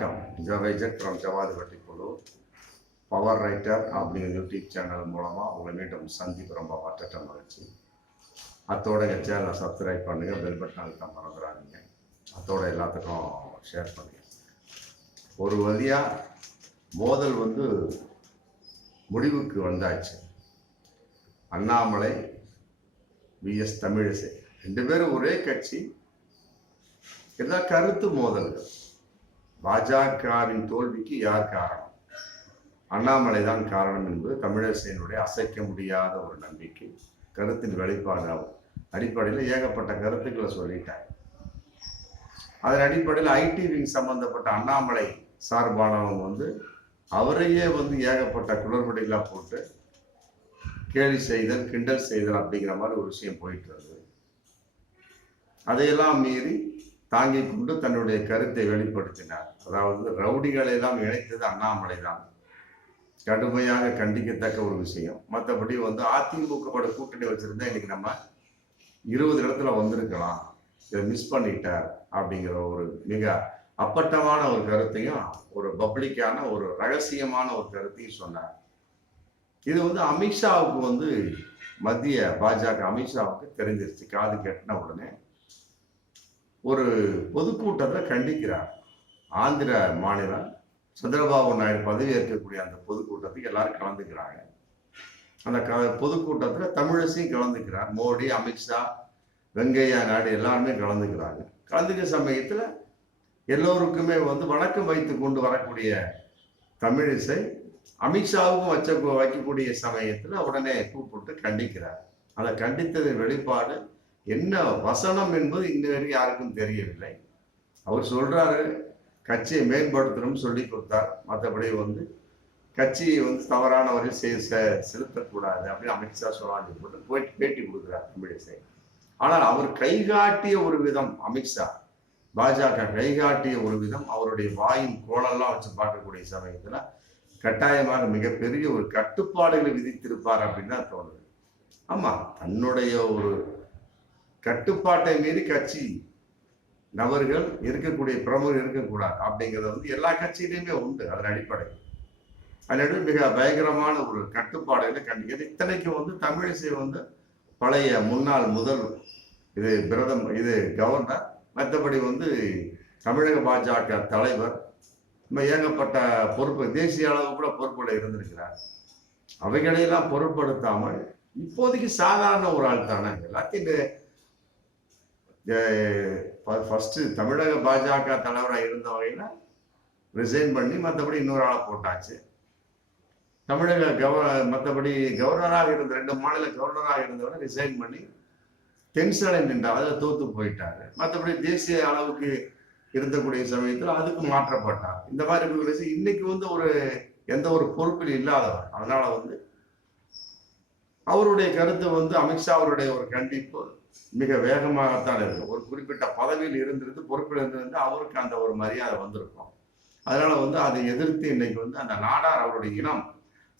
வணக்கம். ஜவைஜட் ஃப்ரம் ஜவாதுபட்டி குழு power writer அப்படிங்கிற யூடியூப் சேனல் மூலமாக உங்களை மீண்டும் சந்திப்பு ரொம்ப பற்றற்ற மகிழ்ச்சி. அத்தோட எங்கள் சேனலை சப்ஸ்கிரைப் பண்ணுங்கள், பெல் பட்டன் அழுத்த மறந்துடாதீங்க. அத்தோட எல்லாத்துக்கும் ஷேர் பண்ணுங்கள். ஒரு வழியாக மோதல் முடிவுக்கு வந்தாச்சு. அண்ணாமலை விஎஸ் தமிழிசை ரெண்டு பேரும் ஒரே கட்சி, எல்லா கருத்து மோதல்கள். பாஜகவின் தோல்விக்கு யார் காரணம்? அண்ணாமலை தான் காரணம் என்பது தமிழிசையினுடைய அசைக்க முடியாத ஒரு நம்பிக்கை, கருத்தின் வெளிப்பாடு. அடிப்படையில் ஏகப்பட்ட கருத்துக்களை சொல்லிட்டாங்க. அதன் அடிப்படையில் ஐடி விங் சம்பந்தப்பட்ட அண்ணாமலை சார்பானவங்க அவரையே ஏகப்பட்ட குளறுபடிகளாக போட்டு கேலி செய்தல், கிண்டல் செய்தல் அப்படிங்கிற மாதிரி ஒரு விஷயம் போயிட்டு வருது. அதையெல்லாம் மீறி தாங்கிக் கொண்டு தன்னுடைய கருத்தை வெளிப்படுத்தினார். அதாவது ரவுடிகளை எல்லாம் இணைத்தது அண்ணாமலை தான். கடுமையாக கண்டிக்கத்தக்க ஒரு விஷயம். மற்றபடி அதிமுக கூட்டணி வச்சிருந்தா இன்னைக்கு நம்ம 20 இடத்துல வந்திருக்கலாம், இதை மிஸ் பண்ணிட்டார் அப்படிங்கிற ஒரு மிக அப்பட்டமான ஒரு கருத்தையும், ஒரு பப்ளிக்கான ஒரு ரகசியமான ஒரு கருத்தையும் சொன்னார். இது அமித்ஷாவுக்கு மத்திய பாஜக அமித்ஷாவுக்கு தெரிஞ்சிருச்சு. காது கேட்டின உடனே ஒரு பொதுக்கூட்டத்தை கண்டிக்கிறார். ஆந்திர மாநிலம் சந்திரபாபு நாயுடு பதவி ஏற்கக்கூடிய அந்த பொதுக்கூட்டத்துக்கு எல்லாரும் கலந்துக்கிறாங்க. அந்த பொதுக்கூட்டத்தில் தமிழிசையும் கலந்துக்கிறார். மோடி, அமித்ஷா, வெங்கையா நாயுடு எல்லாருமே கலந்துக்கிறாங்க. கலந்துக்கிற சமயத்தில் எல்லோருக்குமே வணக்கம் வைத்து கொண்டு வரக்கூடிய தமிழிசை அமித்ஷாவுக்கும் வைக்கக்கூடிய சமயத்தில் உடனே கூப்பிட்டு கண்டிக்கிறார். அதை கண்டித்ததின் வெளிப்பாடு என்ன வசனம் என்பது இன்ன வரைக்கும் யாருக்கும் தெரியவில்லை. அவர் சொல்றாரு, கட்சியை மேம்படுத்தணும்னு சொல்லி கொடுத்தார். மற்றபடி கட்சியை தவறான வரையில் செலுத்தக்கூடாது அப்படின்னு அமித்ஷா சொல்லான்னு போட்டு போயிட்டு பேட்டி கொடுக்குறார் தமிழிசை. ஆனால் அவர் கைகாட்டிய ஒரு விதம், அமித்ஷா பாஜக கைகாட்டிய ஒரு விதம், அவருடைய வாயின் கோலெல்லாம் வச்சு பார்க்கக்கூடிய சமயத்துல கட்டாயமாக மிகப்பெரிய ஒரு கட்டுப்பாடுகளை விதித்திருப்பார் அப்படின்னு தான் தோணுது. ஆமா, தன்னுடைய ஒரு கட்டுப்பாட்டை மீறி கட்சி நபர்கள் இருக்கக்கூடிய பிரமுகர் இருக்கக்கூடாது அப்படிங்கிறது எல்லா கட்சியிலையுமே உண்டு. அதன் அடிப்படையில் அதனால மிக பயங்கரமான ஒரு கட்டுப்பாடுகளை கண்டிக்கிறது. இத்தனைக்கு தமிழிசை பழைய முன்னாள் முதல்வர், இது கவர்னர், மற்றபடி தமிழக பாஜக தலைவர், ஏகப்பட்ட பொறுப்பு, தேசிய அளவு கூட பொறுப்புகளை இருந்திருக்கிறார். அவைகளையெல்லாம் பொருட்படுத்தாமல் இப்போதைக்கு சாதாரண ஒரு ஆள் தானே எல்லாத்தையும் ஃபர்ஸ்ட் தமிழக பாஜக தலைவராக இருந்த வகையில் ரிசைன் பண்ணி மற்றபடி இன்னொரு ஆளை போட்டாச்சு. தமிழக மற்றபடி கவர்னராக இருந்த 2 மாநில கவர்னராக இருந்தவரை ரிசைன் பண்ணி தென்சடை நின்றார், அதில் தோத்து போயிட்டாரு. மற்றபடி தேசிய அளவுக்கு இருந்தக்கூடிய சமயத்தில் அதுக்கு மாற்றப்பட்டார். இந்த மாதிரி இன்னைக்கு ஒரு எந்த ஒரு பொறுப்பில் இல்லாதவர். அதனால அவருடைய கருத்து அமித்ஷா அவருடைய ஒரு கண்டிப்பு மிக வேகமாகத்தான் இருக்கு. ஒரு குறிப்பிட்ட பதவியில் இருந்திருந்து, பொறுப்பில் இருந்திருந்து அவருக்கு அந்த ஒரு மரியாதை வந்திருக்கும். அதனால அதை எதிர்த்து இன்னைக்கு அந்த நாடார், அவருடைய இனம்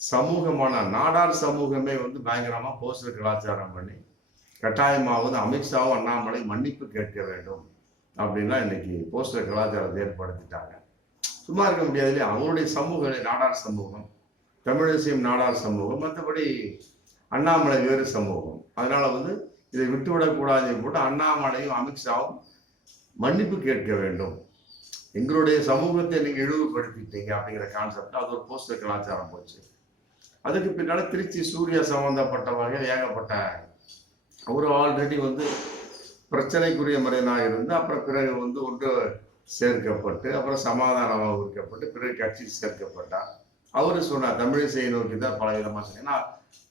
சமூகமான நாடார் சமூகமே பயங்கரமா போஸ்டர் கலாச்சாரம் பண்ணி கட்டாயமாவது அமித்ஷாவும் அண்ணாமலை மன்னிப்பு கேட்க வேண்டும் அப்படின்னா இன்னைக்கு போஸ்டர் கலாச்சாரத்தை ஏற்படுத்திட்டாங்க. சும்மா இருக்க முடியாது இல்லையா? அவங்களுடைய சமூகம் நாடார் சமூகம், தமிழிசையும் நாடார் சமூகம், மற்றபடி அண்ணாமலை வேறு சமூகம். அதனால இதை விட்டுவிடக்கூடாது போட்டு அண்ணாமலையும் அமித்ஷாவும் மன்னிப்பு கேட்க வேண்டும். எங்களுடைய சமூகத்தை நீங்க இழிவுபடுத்திட்டீங்க அப்படிங்கிற கான்செப்ட், அது ஒரு போஸ்டர் கலாச்சாரம் போச்சு. அதுக்கு பின்னால திருச்சி சூர்யா சம்பந்தப்பட்ட வகையில் ஏகப்பட்ட அவரு ஆல்ரெடி பிரச்சனைக்குரிய முறையினாக இருந்து அப்புறம் பிறகு ஒன்று சேர்க்கப்பட்டு அப்புறம் சமாதானமாக இருக்கப்பட்டு பிறகு கட்சி சேர்க்கப்பட்டார். அவரு சொன்னார் தமிழிசையை நோக்கி தான் பல விதமாக சொன்னேன். ஏன்னா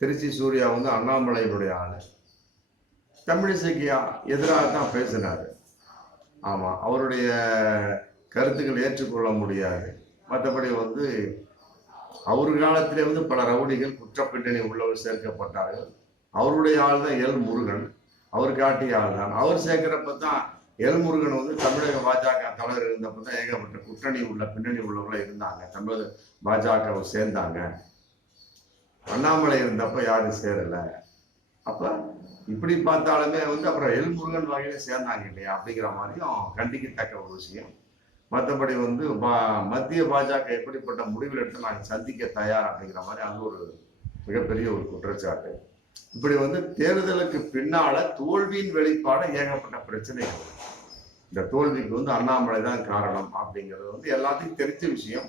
திருச்சி சூர்யா அண்ணாமலையினுடைய ஆளு, தமிழிசைக்கு எதிராக தான் பேசினாரு. ஆமா, அவருடைய கருத்துக்கள் ஏற்றுக்கொள்ள முடியாது. மற்றபடி அவரு காலத்திலே பல ரவுடிகள் குற்ற பின்னணி உள்ளவர் சேர்க்கப்பட்டார்கள். அவருடைய ஆள் தான் எல் முருகன், அவர் காட்டிய ஆள் தான். அவர் சேர்க்கிறப்ப தான் எல் முருகன் தமிழக பாஜக தலைவர் இருந்தப்ப தான் ஏகப்பட்ட பின்னணி உள்ளவர்களாக இருந்தாங்க, தமிழக பாஜகவை சேர்ந்தாங்க. அண்ணாமலை இருந்தப்ப யாரும் சேரல. அப்ப இப்படி பார்த்தாலுமே அப்புறம் எல் முருகன் வகையில சேர்ந்தாங்க இல்லையா அப்படிங்கிற மாதிரியும் கண்டிக்கத்தக்க ஒரு விஷயம். மற்றபடி வந்து மத்திய பாஜக எப்படிப்பட்ட முடிவில் எடுத்து நாங்கள் சந்திக்க தயார் அப்படிங்கிற மாதிரி அது ஒரு மிகப்பெரிய ஒரு குற்றச்சாட்டு. இப்படி வந்து தேர்தலுக்கு பின்னால தோல்வியின் வெளிப்பாட ஏகப்பட்ட பிரச்சனைகள். இந்த தோல்விக்கு வந்து அண்ணாமலை தான் காரணம் அப்படிங்கிறது வந்து எல்லாத்தையும் தெரிஞ்ச விஷயம்.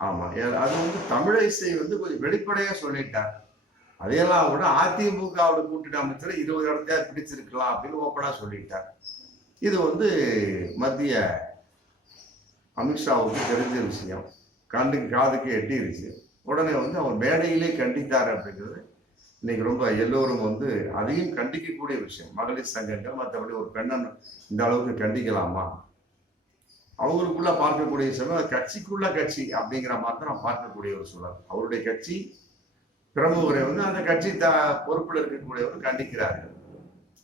ஆமா, அது வந்து தமிழிசை வந்து கொஞ்சம் வெளிப்படையா சொல்லிட்டார். அதையெல்லாம் விட அதிமுகவோட கூட்டணி அமைச்சர் 20 இடத்தையா பிடிச்சிருக்கலாம் அப்படின்னு ஓப்பனா சொல்லிட்டார். இது வந்து மத்திய அமித்ஷாவுக்கு தெரிஞ்ச விஷயம், காதுக்கு எட்டிருச்சு. உடனே வந்து அவர் மேடையிலே கண்டித்தார் அப்படிங்கிறது இன்னைக்கு ரொம்ப எல்லோரும் வந்து அதையும் கண்டிக்கக்கூடிய விஷயம். மகளிர் சங்கங்கள் மற்றபடி ஒரு பெண்ணன் இந்த அளவுக்கு கண்டிக்கலாமா, அவங்களுக்குள்ள பார்க்கக்கூடிய சூழல், கட்சிக்குள்ள கட்சி அப்படிங்கிற மாதிரி தான் பார்க்கக்கூடிய ஒரு சூழல். அவருடைய கட்சி பிரமுகரை வந்து அந்த கட்சி பொறுப்பில் இருக்கக்கூடியவர் கண்டிக்கிறார்கள்,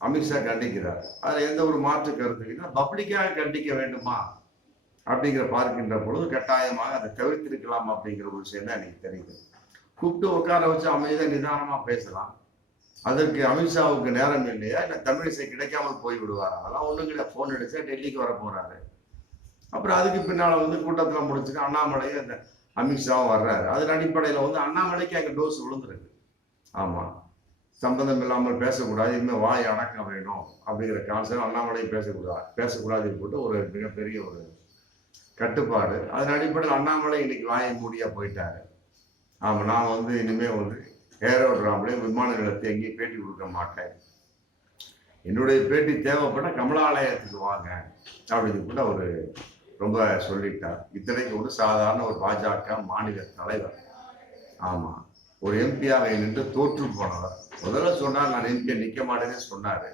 அமித்ஷா கண்டிக்கிறார். அதுல எந்த ஒரு மாற்று கருத்து பப்ளிக்காக கண்டிக்க வேண்டுமா அப்படிங்கிற பார்க்கின்ற பொழுது கட்டாயமாக அதை தவிர்த்திருக்கலாம் அப்படிங்கிற ஒரு விஷயம் தான் எனக்கு தெரியுது. கூப்பிட்டு உட்கார வச்சு அமைதியாக நிதானமா பேசலாம். அதற்கு அமித்ஷாவுக்கு நேரம் இல்லையா, இல்லை தமிழிசை கிடைக்காமல் போய் விடுவாரா? அதெல்லாம் ஒன்றும் கிடையாது. ஃபோன் அடிச்சா டெல்லிக்கு வர போறாரு. அப்புறம் அதுக்கு பின்னால வந்து கூட்டத்தில் முடிச்சுட்டு அண்ணாமலையும் அந்த அமித்ஷாவும் வர்றாரு. அதன் அடிப்படையில் வந்து அண்ணாமலைக்கு அங்கே டோஸ் விழுந்துருக்கு. ஆமா, சம்பந்தம் இல்லாமல் பேசக்கூடாது, இனிமேல் வாய் அடக்க வேணும் அப்படிங்கிற கான்செப்ட் அண்ணாமலையும் பேசக்கூடாது போட்டு ஒரு மிகப்பெரிய ஒரு கட்டுப்பாடு. அதன் அடிப்படையில் அண்ணாமலை இன்னைக்கு வாயை மூடியா போயிட்டாரு. ஆமா, நான் வந்து இனிமே வந்து ஏரோட்ராம்லேயும் விமான நிலையத்தை எங்கேயும் பேட்டி கொடுக்க மாட்டேன், என்னுடைய பேட்டி தேவைப்பட்ட கமலாலயத்துக்கு வாங்க அப்படின்னு கூட அவர் ரொம்ப சொல்லிட்டார். இத்தனைக்கு ஒரு சாதாரண ஒரு பாஜக மாநில தலைவர். ஆமா, ஒரு எம்பியாக நின்று தோற்று போனவர். முதல்ல சொன்னார் நான் எம்பியை நிக்க மாட்டேன்னு சொன்னாரு.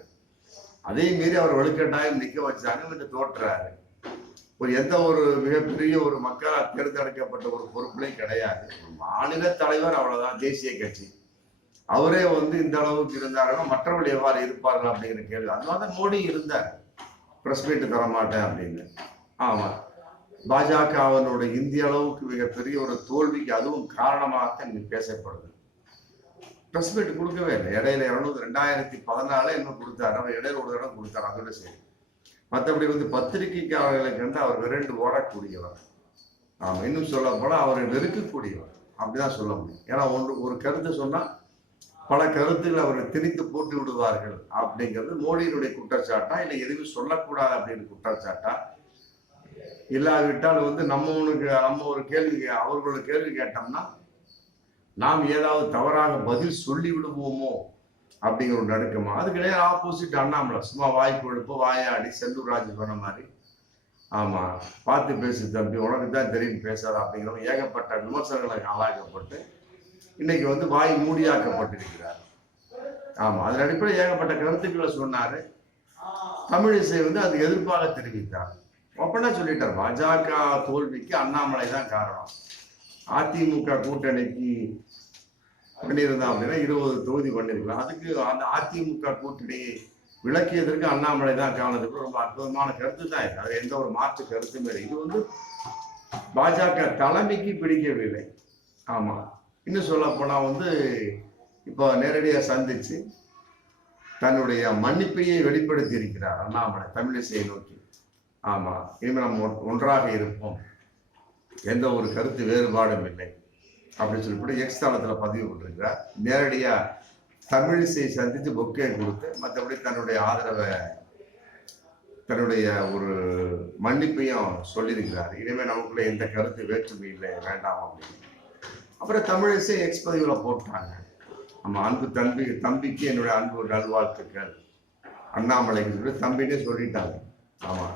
அதே மீறி அவர் வலுக்கட்டாயம் நிக்க வச்சாங்க, தோற்றுறாரு. ஒரு எந்த ஒரு மிகப்பெரிய ஒரு மக்களால் தேர்ந்தெடுக்கப்பட்ட ஒரு பொறுப்புலையும் கிடையாது. மாநில தலைவர் அவ்வளவுதான், தேசிய கட்சி. அவரே வந்து இந்த அளவுக்கு இருந்தாருன்னா மற்றவர்கள் எவ்வாறு இருப்பார்கள் அப்படிங்கிற கேள்வி. அதனாலதான் மோடி இருந்தார், பிரஸ் மீட் தர மாட்டேன் அப்படின்னு. ஆமா, பாஜக அவனோட இந்திய அளவுக்கு மிகப்பெரிய ஒரு தோல்விக்கு அதுவும் காரணமாக இன்னைக்கு பேசப்படுது. பிரஸ் மீட் கொடுக்கவே இல்லை. இடையில 2014 இன்னும் கொடுத்தாரு, அவர் இடையில ஒரு தடவை கொடுத்தாரு, அதோட சரி. மற்றபடி வந்து பத்திரிகைக்காரர்களுக்கு வந்து அவர் விரண்டு ஓடக்கூடியவர். ஆமா, இன்னும் சொல்ல போனா அவரை வெறுக்கக்கூடியவர் அப்படிதான் சொல்ல முடியும். ஏன்னா ஒரு கருத்து சொன்னா பல கருத்துக்கள் அவரை திணித்து போட்டு விடுவார்கள் அப்படிங்கிறது மோடியினுடைய குற்றச்சாட்டா, இல்லை எதுவுமே சொல்லக்கூடாது அப்படின்னு குற்றச்சாட்டா? இல்லாவிட்டால் வந்து நம்ம ஒரு கேள்வி அவர்களோட கேள்வி கேட்டோம்னா நாம் ஏதாவது தவறாக பதில் சொல்லி விடுவோமோ அப்படிங்கிற ஒரு நடுக்கமா? அதுக்கு நேரம் ஆப்போசிட் அண்ணாமலை சும்மா வாய்ப்பு எழுப்ப வாயாடி செல்லூர் ராஜு சொன்ன மாதிரி, ஆமா பார்த்து பேசு தம்பி, உனக்கு தான் தெரியும் பேசாத அப்படிங்கிற ஏகப்பட்ட விமர்சனங்களுக்கு ஆளாக்கப்பட்டு இன்னைக்கு வந்து வாய் மூடியாக்கப்பட்டிருக்கிறார். ஆமா, அதன் அடிப்படையில் ஏகப்பட்ட கருத்துக்களை சொன்னாரு. தமிழிசை வந்து அது எதிர்ப்பாக தெரிவித்தார். ஒப்பனா சொல்லிட்டார், பாஜக தோல்விக்கு அண்ணாமலை தான் காரணம். அதிமுக கூட்டணிக்கு பண்ணியிருந்தா அப்படின்னா 20 தொகுதி பண்ணிருக்கலாம். அதுக்கு அந்த அதிமுக கூட்டணி விளக்கியதற்கு அண்ணாமலை தான் காரணத்துக்கு ரொம்ப அற்புதமான கருத்து தான் இருக்கு. அது எந்த ஒரு மாற்று கருத்துமே இல்லை. இது வந்து பாஜக தலைமைக்கு பிடிக்கவில்லை. ஆமா, இன்னும் சொல்ல போனா வந்து இப்போ நேரடியாக சந்திச்சு தன்னுடைய மன்னிப்பையை வெளிப்படுத்தி இருக்கிறார் அண்ணாமலை தமிழிசையை நோக்கி. ஆமா, இனிமேல் நம்ம ஒன்றாக இருப்போம், எந்த ஒரு கருத்து வேறுபாடும் இல்லை அப்படின்னு சொல்லிட்டு எக்ஸ் தளத்துல பதிவு போட்டிருக்கிறார். நேரடியா தமிழிசையை சந்தித்து பொக்கே கொடுத்து மற்றபடி தன்னுடைய ஆதரவை, தன்னுடைய ஒரு மன்னிப்பையும் சொல்லியிருக்கிறார். இனிமே நமக்குள்ள எந்த கருத்து வேற்றுமை இல்லை, வேண்டாம் அப்படின்னு. அப்புறம் தமிழிசை எக்ஸ் பதிவுல போட்டாங்க, நம்ம அன்பு தம்பிக்கு என்னுடைய அன்பு நல்வாழ்த்துக்கள் அண்ணாமலைக்கு சொல்லி தம்பினே சொல்லிட்டாங்க. ஆமா,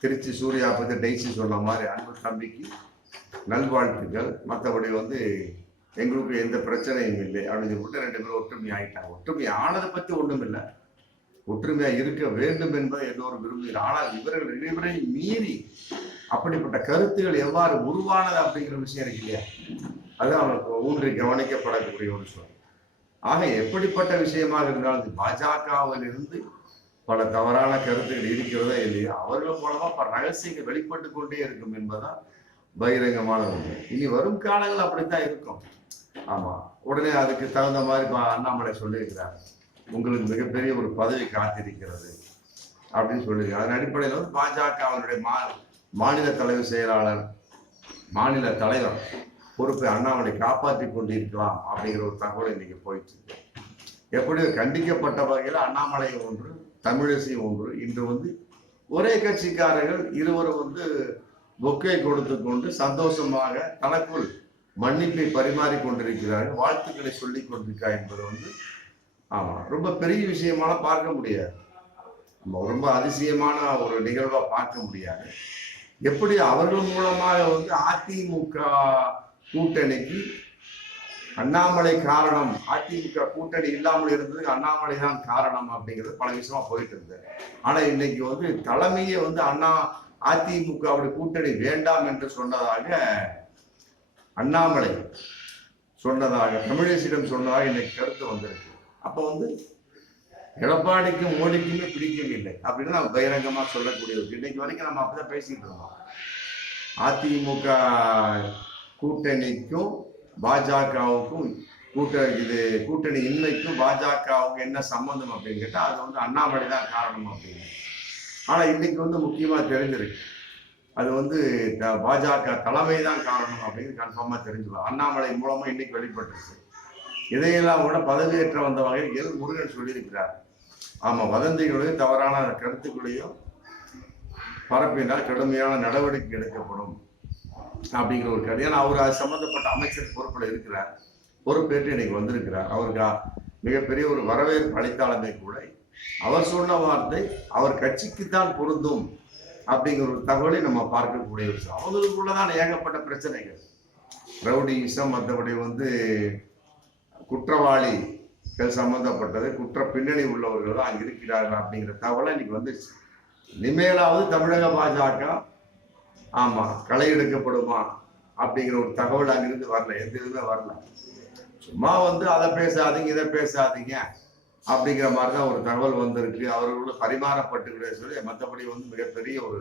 திருச்சி சூர்யா பத்தி டெய்ஸி சொன்ன மாதிரி அன்பு தம்பிக்கு நல்வாழ்த்துக்கள், மற்றபடி வந்து எங்களுக்கு எந்த பிரச்சனையும் இல்லை அப்படின்னு சொல்லிட்டு 2 பேரும் ஒற்றுமை ஆயிட்டாங்க. ஒற்றுமை ஆனதை பத்தி ஒண்ணும் இல்லை, ஒற்றுமையா இருக்க வேண்டும் என்பதை எல்லோரும் விரும்புகிறார். ஆனால் இவரை மீறி அப்படிப்பட்ட கருத்துகள் எவ்வாறு உருவானது அப்படிங்கிற விஷயம் இருக்கு இல்லையா, அது அவனுக்கு ஊன்றி கவனிக்கப்படக்கூடிய ஒரு விஷயம். ஆக எப்படிப்பட்ட விஷயமாக இருந்தாலும் பாஜகவில் இருந்து பல தவறான கருத்துக்கள் இருக்கிறதா இல்லையா, அவர்கள் மூலமா பல ரகசியங்கள் வெளிப்பட்டு கொண்டே இருக்கும் என்பதுதான் பகிரங்கமான ஒன்று. இனி வரும் காலங்கள் அப்படித்தான் இருக்கும். ஆமா, உடனே அதுக்கு தகுந்த மாதிரி அண்ணாமலை சொல்லியிருக்கிறார், உங்களுக்கு மிகப்பெரிய ஒரு பதவி காத்திருக்கிறது அப்படின்னு சொல்லியிருக்காரு. அதன் அடிப்படையில் வந்து பாஜக அவருடைய மாநில தலைவர் செயலாளர், மாநில தலைவர் பொறுப்பை அண்ணாமலை காப்பாற்றி கொண்டிருக்கலாம் அப்படிங்கிற ஒரு தகவல் இன்னைக்கு போயிட்டு இருக்கு. எப்படியோ கண்டிக்கப்பட்ட வகையில் அண்ணாமலை ஒன்று, தமிழிசை ஒன்று, இன்று வந்து ஒரே கட்சிக்காரர்கள் இருவரும் பொக்கை கொடுத்து கொண்டு சந்தோஷமாக தனக்குள் மன்னிப்பை பரிமாறி கொண்டிருக்கிறார்கள், வாழ்த்துக்களை சொல்லி கொண்டிருக்கா என்பது ஆமா ரொம்ப பெரிய விஷயமான பார்க்க முடியாது, ரொம்ப அதிசயமான ஒரு நிகழ்வா பார்க்க முடியாது. எப்படி அவர்கள் மூலமாக அதிமுக கூட்டணிக்கு அண்ணாமலை காரணம், அதிமுக கூட்டணி இல்லாமல் இருந்ததுக்கு அண்ணாமலை தான் காரணம் அப்படிங்கிறது பல விஷயமா போயிட்டு இருந்தது. ஆனா இன்னைக்கு தலைமையே அதிமுகவுடைய கூட்டணி வேண்டாம் என்று சொன்னதாக அண்ணாமலை சொன்னதாக, தமிழிசையிடம் சொன்னதாக இன்னைக்கு கருத்து வந்திருக்கு. அப்போ எடப்பாடிக்கும் மோடிக்குமே பிடிக்கவில்லை அப்படின்னு நம்ம பகிரங்கமா சொல்லக்கூடிய இன்னைக்கு வரைக்கும் நம்ம அப்படிதான் பேசிட்டு இருந்தோம். அதிமுக கூட்டணிக்கும் பாஜகவுக்கும் கூட்டணி இன்மைக்கும் பாஜகவுக்கும் என்ன சம்பந்தம் அப்படின்னு கேட்டா அது அண்ணாமலை தான் காரணம் அப்படின்னு. ஆனா இன்னைக்கு முக்கியமா தெரிஞ்சிருக்கு, அது பாஜக தலைமை தான் காரணம் அப்படின்னு கன்ஃபார்மா தெரிஞ்சுக்கலாம். அண்ணாமலை மூலமா இன்னைக்கு வெளிப்பட்டுருச்சு. இதையெல்லாம் கூட பதவியேற்ற வந்த வகையில் எல் முருகன் சொல்லியிருக்கிறார். ஆமா, வதந்திகளையும் தவறான கருத்துக்களையும் பரப்பினால் கடுமையான நடவடிக்கை எடுக்கப்படும் அப்படிங்கிற ஒரு கருத்து. ஏன்னா அவர் அது சம்பந்தப்பட்ட அமைச்சர் பொறுப்பில் இருக்கிறார், பொறுப்பேற்று இன்னைக்கு வந்திருக்கிறார். அவருக்கு மிகப்பெரிய ஒரு வரவேற்பு அளித்தாலுமே கூட அவர் சொன்ன வார்த்தை அவர் கட்சிக்குத்தான் பொருந்தும் அப்படிங்கிற ஒரு தகவலை நம்ம பார்க்கக்கூடிய விஷயம். அவங்களுக்குள்ளதான் ஏகப்பட்ட பிரச்சனைகள், ரவுடிசம், மற்றபடி குற்றவாளிகள் சம்பந்தப்பட்டது, குற்ற பின்னணி உள்ளவர்கள் தான் அங்க இருக்கிறார்கள் அப்படிங்கிற தகவலை இன்னைக்கு வந்துச்சு. இனிமேலாவது தமிழக பாஜக ஆமா களை எடுக்கப்படுமா அப்படிங்கிற ஒரு தகவல் அங்கிருந்து வரல, எந்த இதுவுமே வரல. சும்மா அதை பேசாதீங்க இதை பேசாதீங்க அப்படிங்கிற மாதிரிதான் ஒரு தகவல் வந்திருக்கு, அவர்களோட பரிமாறப்பட்டு சொல்லி. மற்றபடி மிகப்பெரிய ஒரு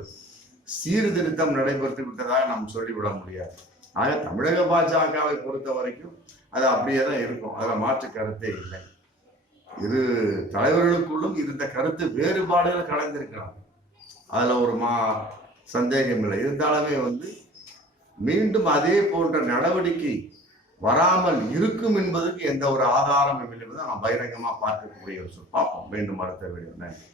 சீர்திருத்தம் நடைபெற்று விட்டதாக நாம் சொல்லிவிட முடியாது. ஆக தமிழக பாஜகவை பொறுத்த வரைக்கும் அது அப்படியே தான் இருக்கும், அதில் மாற்று கருத்தே இல்லை. இரு தலைவர்களுக்குள்ளும் இருந்த கருத்து வேறுபாடுகள் கலந்திருக்கிறாங்க, அதுல ஒரு சந்தேகம் இல்லை. இருந்தாலுமே மீண்டும் அதே போன்ற நடவடிக்கை வராமல் இருக்கும் என்பதற்கு எந்த ஒரு ஆதாரமும் இல்லை என்பதை நாம் பகிரங்கமா பார்க்கக்கூடிய ஒரு சொல். பார்ப்போம் மீண்டும் அடுத்த வீடியோ. நன்றி.